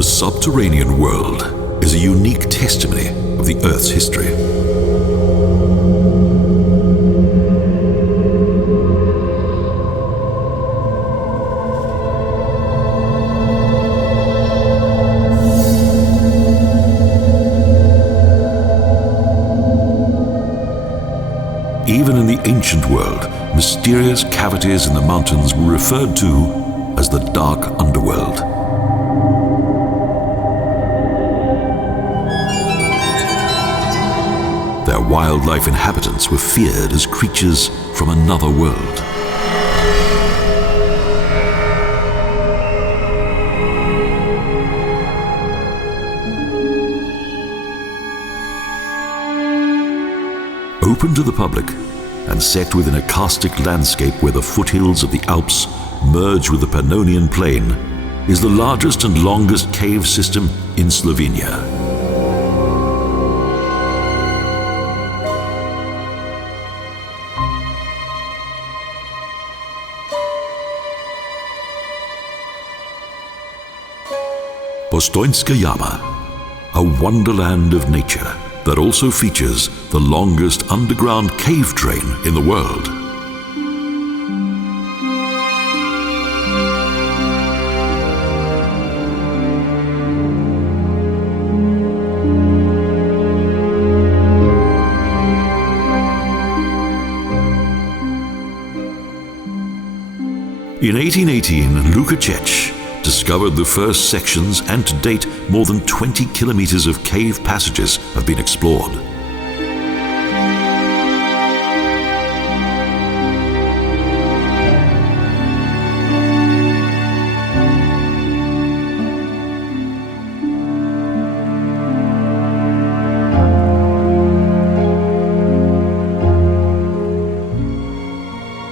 The subterranean world is a unique testimony of the Earth's history. Even in the ancient world, mysterious cavities in the mountains were referred to as the dark underworld. Their wildlife inhabitants were feared as creatures from another world. Open to the public and set within a karstic landscape where the foothills of the Alps merge with the Pannonian Plain, is the largest and longest cave system in Slovenia. Postojnska Jama, a wonderland of nature that also features the longest underground cave train in the world. In 1818, Lukács discovered the first sections, and to date more than 20 kilometers of cave passages have been explored.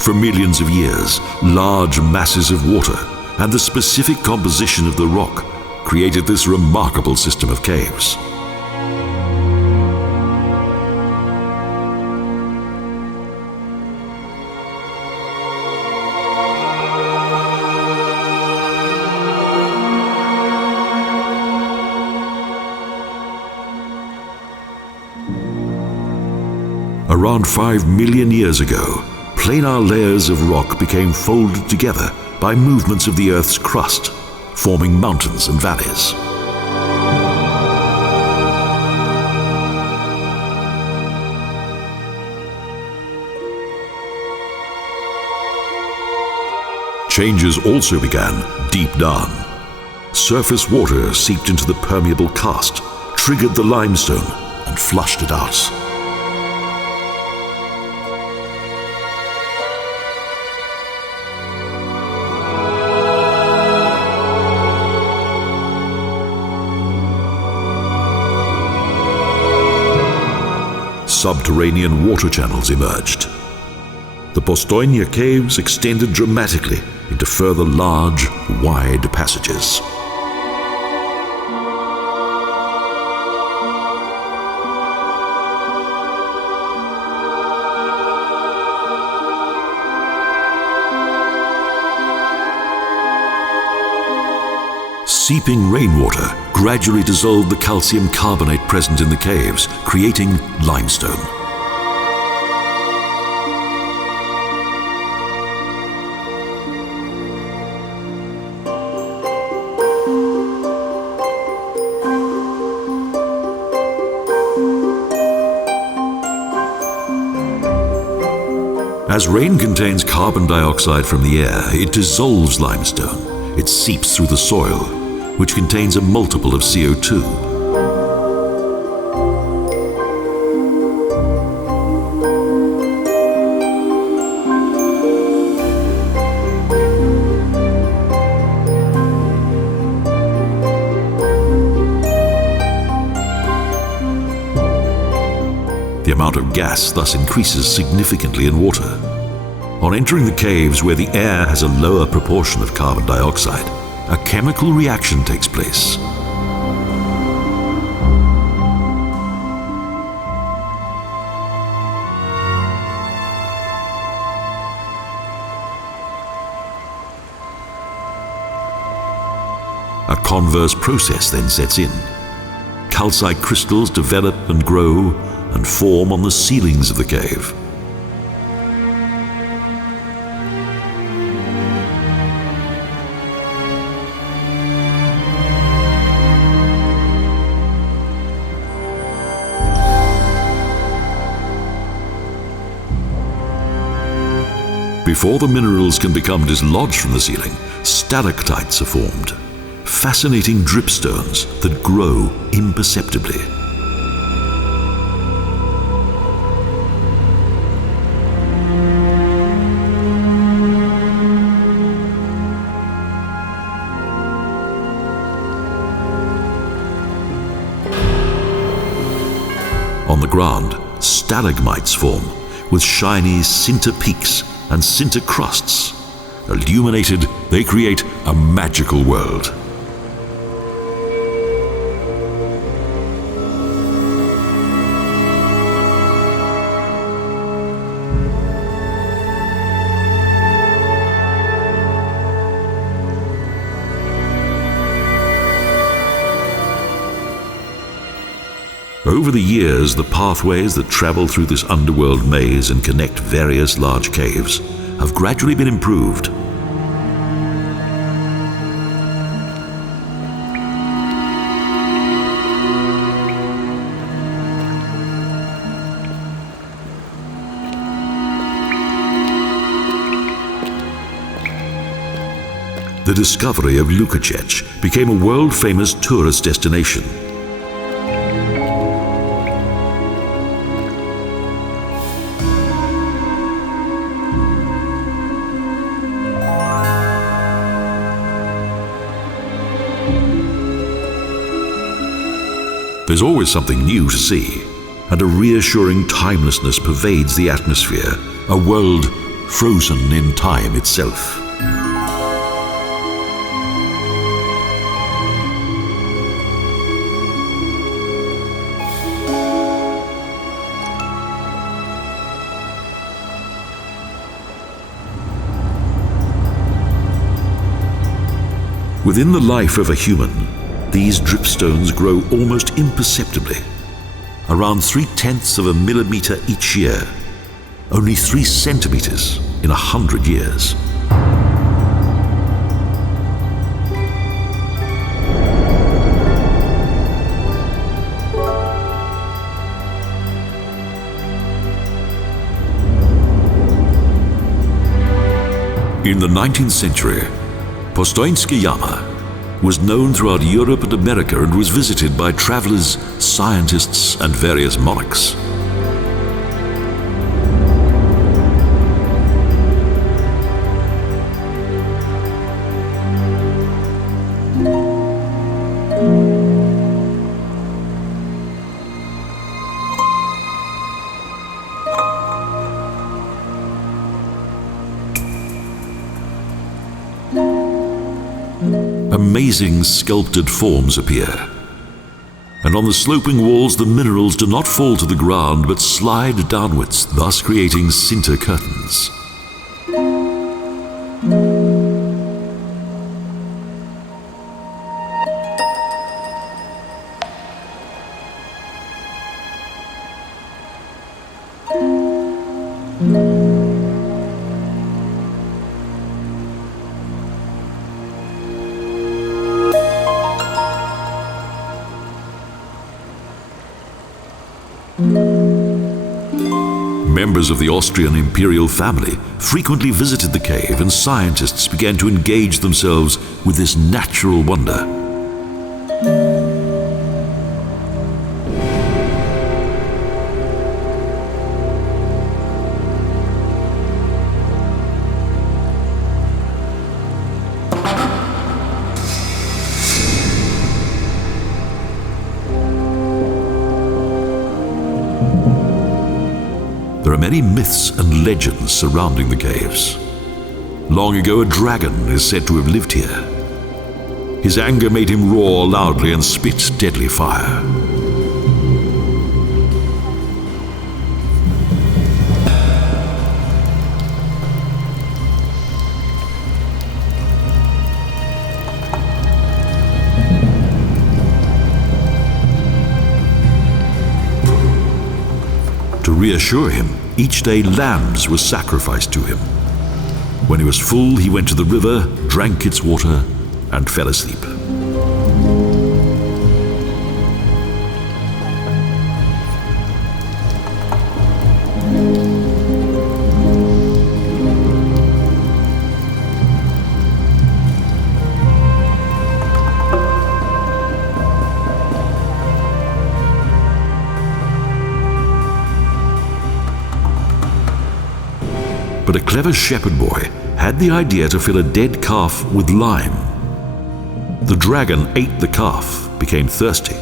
For millions of years, large masses of water and the specific composition of the rock created this remarkable system of caves. Around 5 million years ago, planar layers of rock became folded together by movements of the Earth's crust, forming mountains and valleys. Changes also began deep down. Surface water seeped into the permeable karst, triggered the limestone, and flushed it out. Subterranean water channels emerged. The Postojna Caves extended dramatically into further large, wide passages. Seeping rainwater gradually dissolved the calcium carbonate present in the caves, creating limestone. As rain contains carbon dioxide from the air, it dissolves limestone. It seeps through the soil, which contains a multiple of CO2. The amount of gas thus increases significantly in water. On entering the caves where the air has a lower proportion of carbon dioxide, a chemical reaction takes place. A converse process then sets in. Calcite crystals develop and grow and form on the ceilings of the cave. Before the minerals can become dislodged from the ceiling, stalactites are formed, fascinating dripstones that grow imperceptibly. On the ground, stalagmites form, with shiny sinter peaks and sinter crusts. Illuminated, they create a magical world. Over the years, the pathways that travel through this underworld maze and connect various large caves have gradually been improved. The discovery of Lukacic became a world-famous tourist destination. There's always something new to see, and a reassuring timelessness pervades the atmosphere, a world frozen in time itself. Within the life of a human, these dripstones grow almost imperceptibly, around 0.3 of a millimeter each year, only 3 centimeters in 100 years. In the 19th century, Postojnska Jama was known throughout Europe and America and was visited by travelers, scientists, and various monarchs. Amazing sculpted forms appear, and on the sloping walls the minerals do not fall to the ground but slide downwards, thus creating sinter curtains. Members of the Austrian imperial family frequently visited the cave, and scientists began to engage themselves with this natural wonder. There are many myths and legends surrounding the caves. Long ago, a dragon is said to have lived here. His anger made him roar loudly and spit deadly fire. assure him each day lambs were sacrificed to him. When he was full, he went to the river, drank its water, and fell asleep. But a clever shepherd boy had the idea to fill a dead calf with lime. The dragon ate the calf, became thirsty,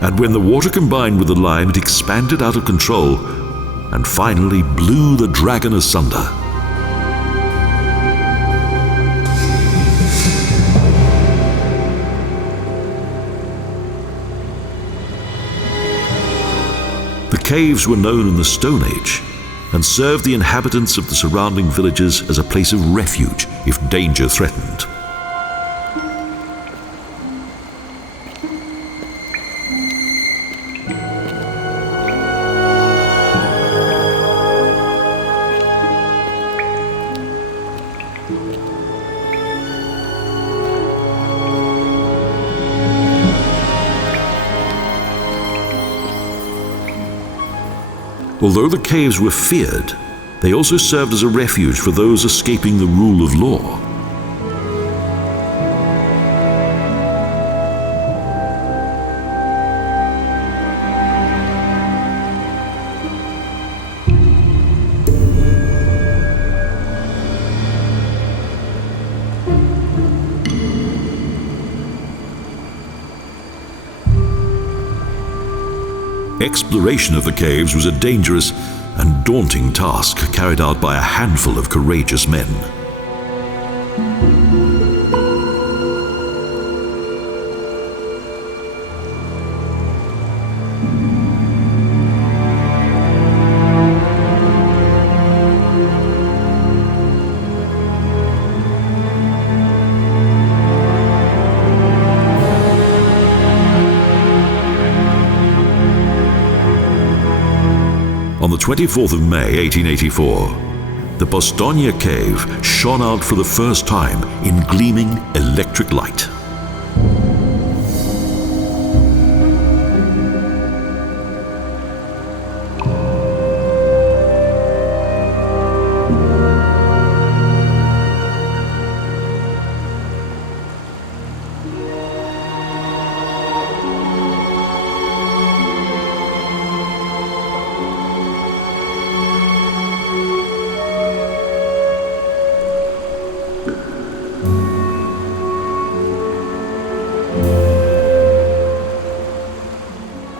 and when the water combined with the lime, it expanded out of control and finally blew the dragon asunder. The caves were known in the Stone Age and served the inhabitants of the surrounding villages as a place of refuge if danger threatened. Although the caves were feared, they also served as a refuge for those escaping the rule of law. Exploration of the caves was a dangerous and daunting task carried out by a handful of courageous men. On the 24th of May 1884, the Postojna cave shone out for the first time in gleaming electric light.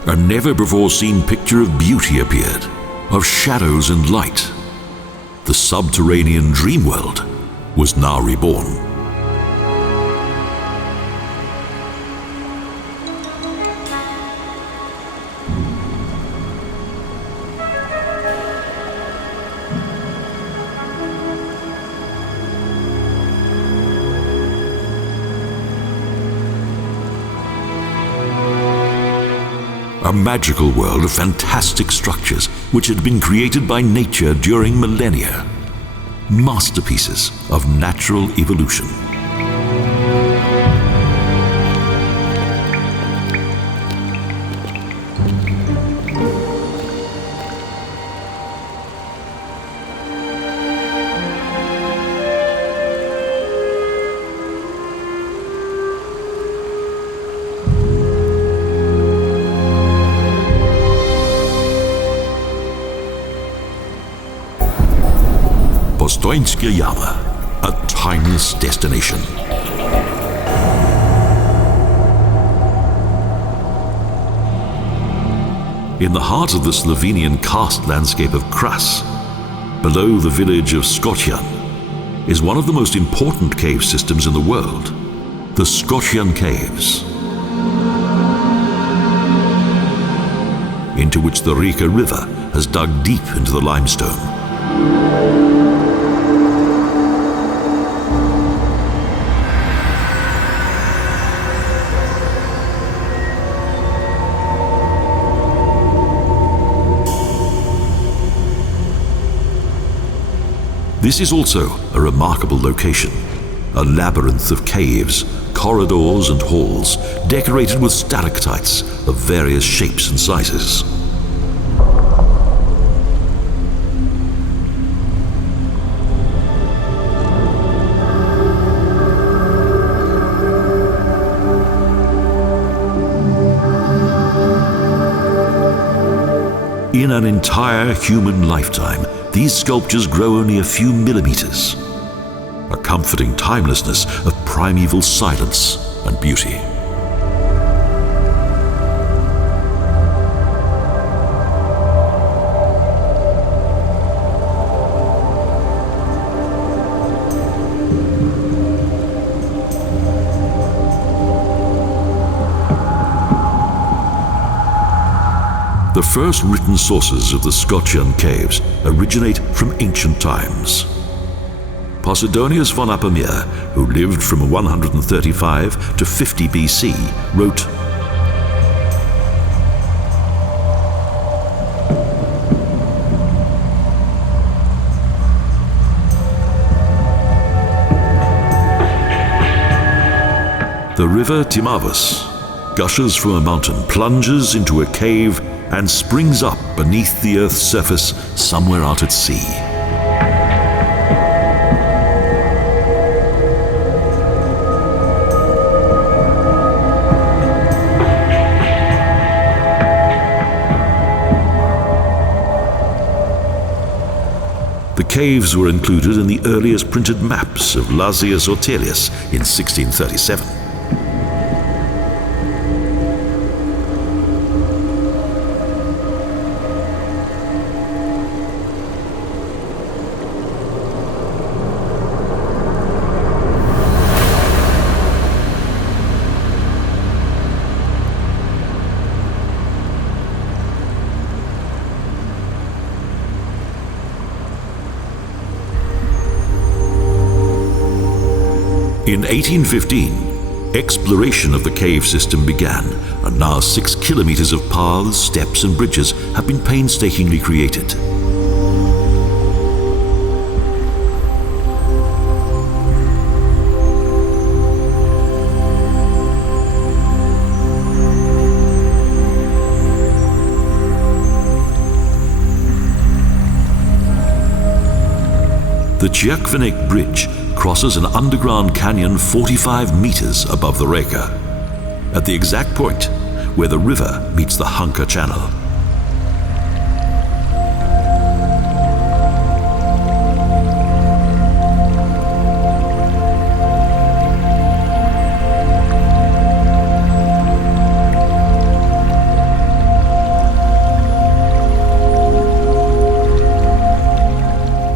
A never-before-seen picture of beauty appeared, of shadows and light. The subterranean dream world was now reborn. A magical world of fantastic structures which had been created by nature during millennia. Masterpieces of natural evolution. Postojnska Jama, a timeless destination. In the heart of the Slovenian karst landscape of Kras, below the village of Skocjan, is one of the most important cave systems in the world, the Skocjan Caves, into which the Reka River has dug deep into the limestone. This is also a remarkable location, a labyrinth of caves, corridors and halls, decorated with stalactites of various shapes and sizes. In an entire human lifetime, these sculptures grow only a few millimeters, a comforting timelessness of primeval silence and beauty. The first written sources of the Skocjan Caves originate from ancient times. Posidonius von Apamea, who lived from 135 to 50 BC, wrote, "The river Timavus gushes from a mountain, plunges into a cave, and springs up beneath the earth's surface somewhere out at sea. The caves were included in the earliest printed maps of Lazius Ortelius in 1637. In 1815, exploration of the cave system began, and now 6 kilometers of paths, steps and bridges have been painstakingly created. The Tjerkvenek Bridge crosses an underground canyon 45 meters above the Reka, at the exact point where the river meets the Hanka Channel.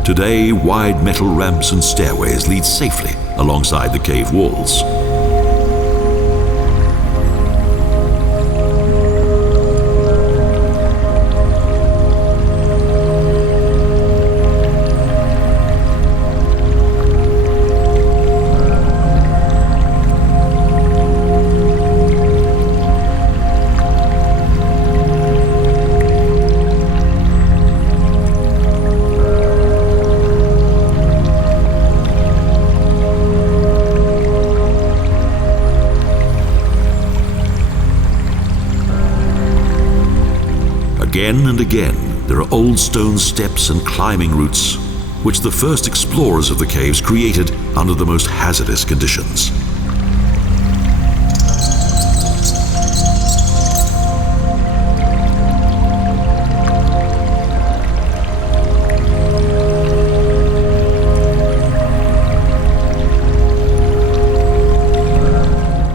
Today, wide metal ramps and stairways lead safely alongside the cave walls. Again and again, there are old stone steps and climbing routes, which the first explorers of the caves created under the most hazardous conditions.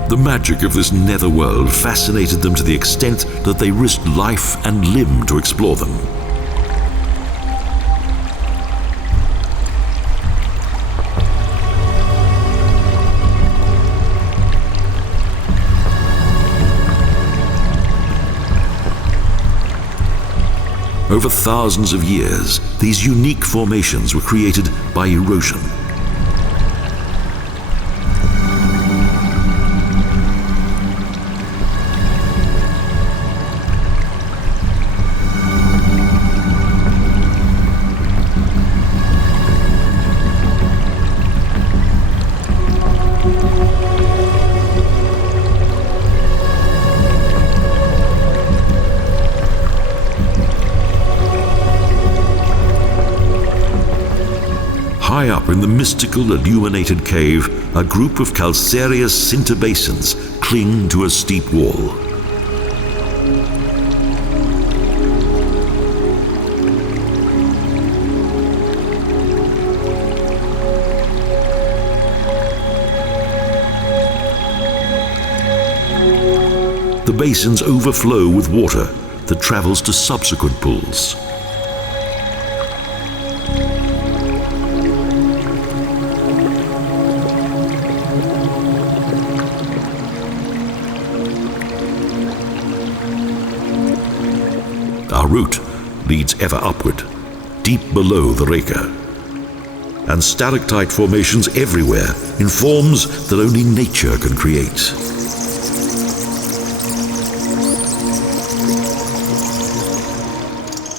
The magic of this netherworld fascinated them to the extent that they risked life and limb to explore them. Over thousands of years, these unique formations were created by erosion. mystical illuminated cave, a group of calcareous sinter basins cling to a steep wall. The basins overflow with water that travels to subsequent pools. Our route leads ever upward, deep below the Reka. And stalactite formations everywhere in forms that only nature can create.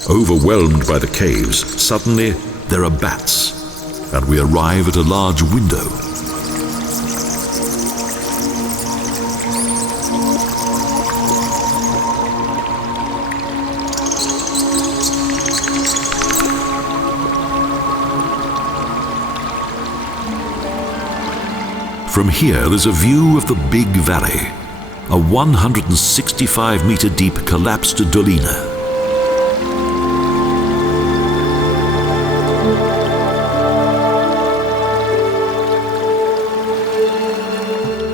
Overwhelmed by the caves, suddenly there are bats, and we arrive at a large window. From here there's a view of the big valley, a 165-meter deep collapsed dolina.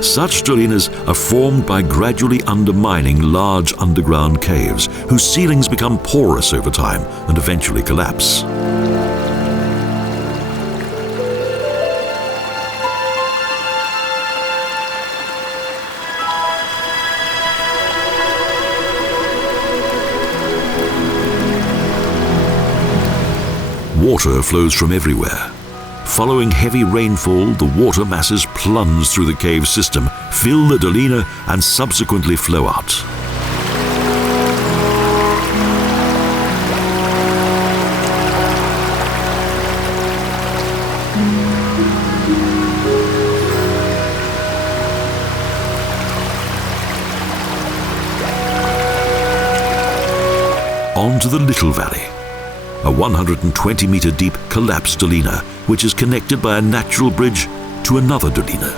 Such dolinas are formed by gradually undermining large underground caves, whose ceilings become porous over time and eventually collapse. Water flows from everywhere. Following heavy rainfall, the water masses plunge through the cave system, fill the dolina, and subsequently flow out. On to the Little Valley, a 120-meter deep collapsed dolina, which is connected by a natural bridge to another dolina.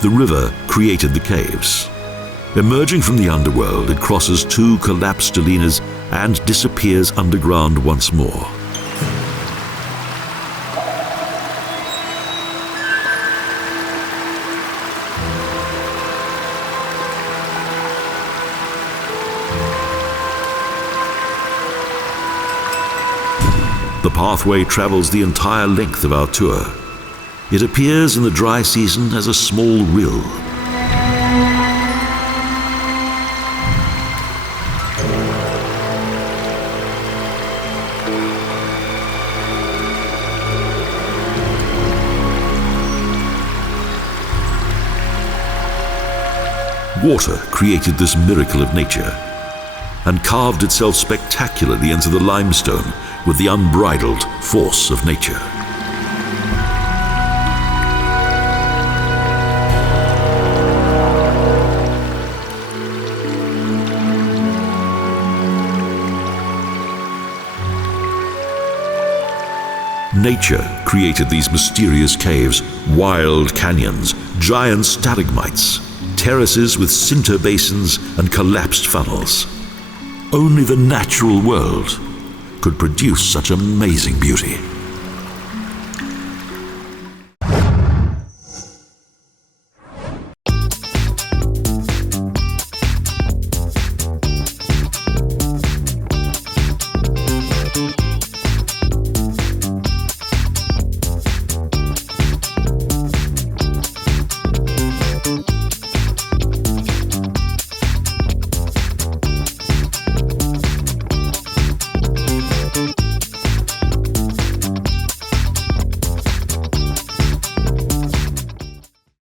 The river created the caves. Emerging from the underworld, it crosses two collapsed dolinas and disappears underground once more. The pathway travels the entire length of our tour. It appears in the dry season as a small rill. Water created this miracle of nature and carved itself spectacularly into the limestone with the unbridled force of nature. Nature created these mysterious caves, wild canyons, giant stalagmites, terraces with sinter basins and collapsed funnels. Only the natural world could produce such amazing beauty.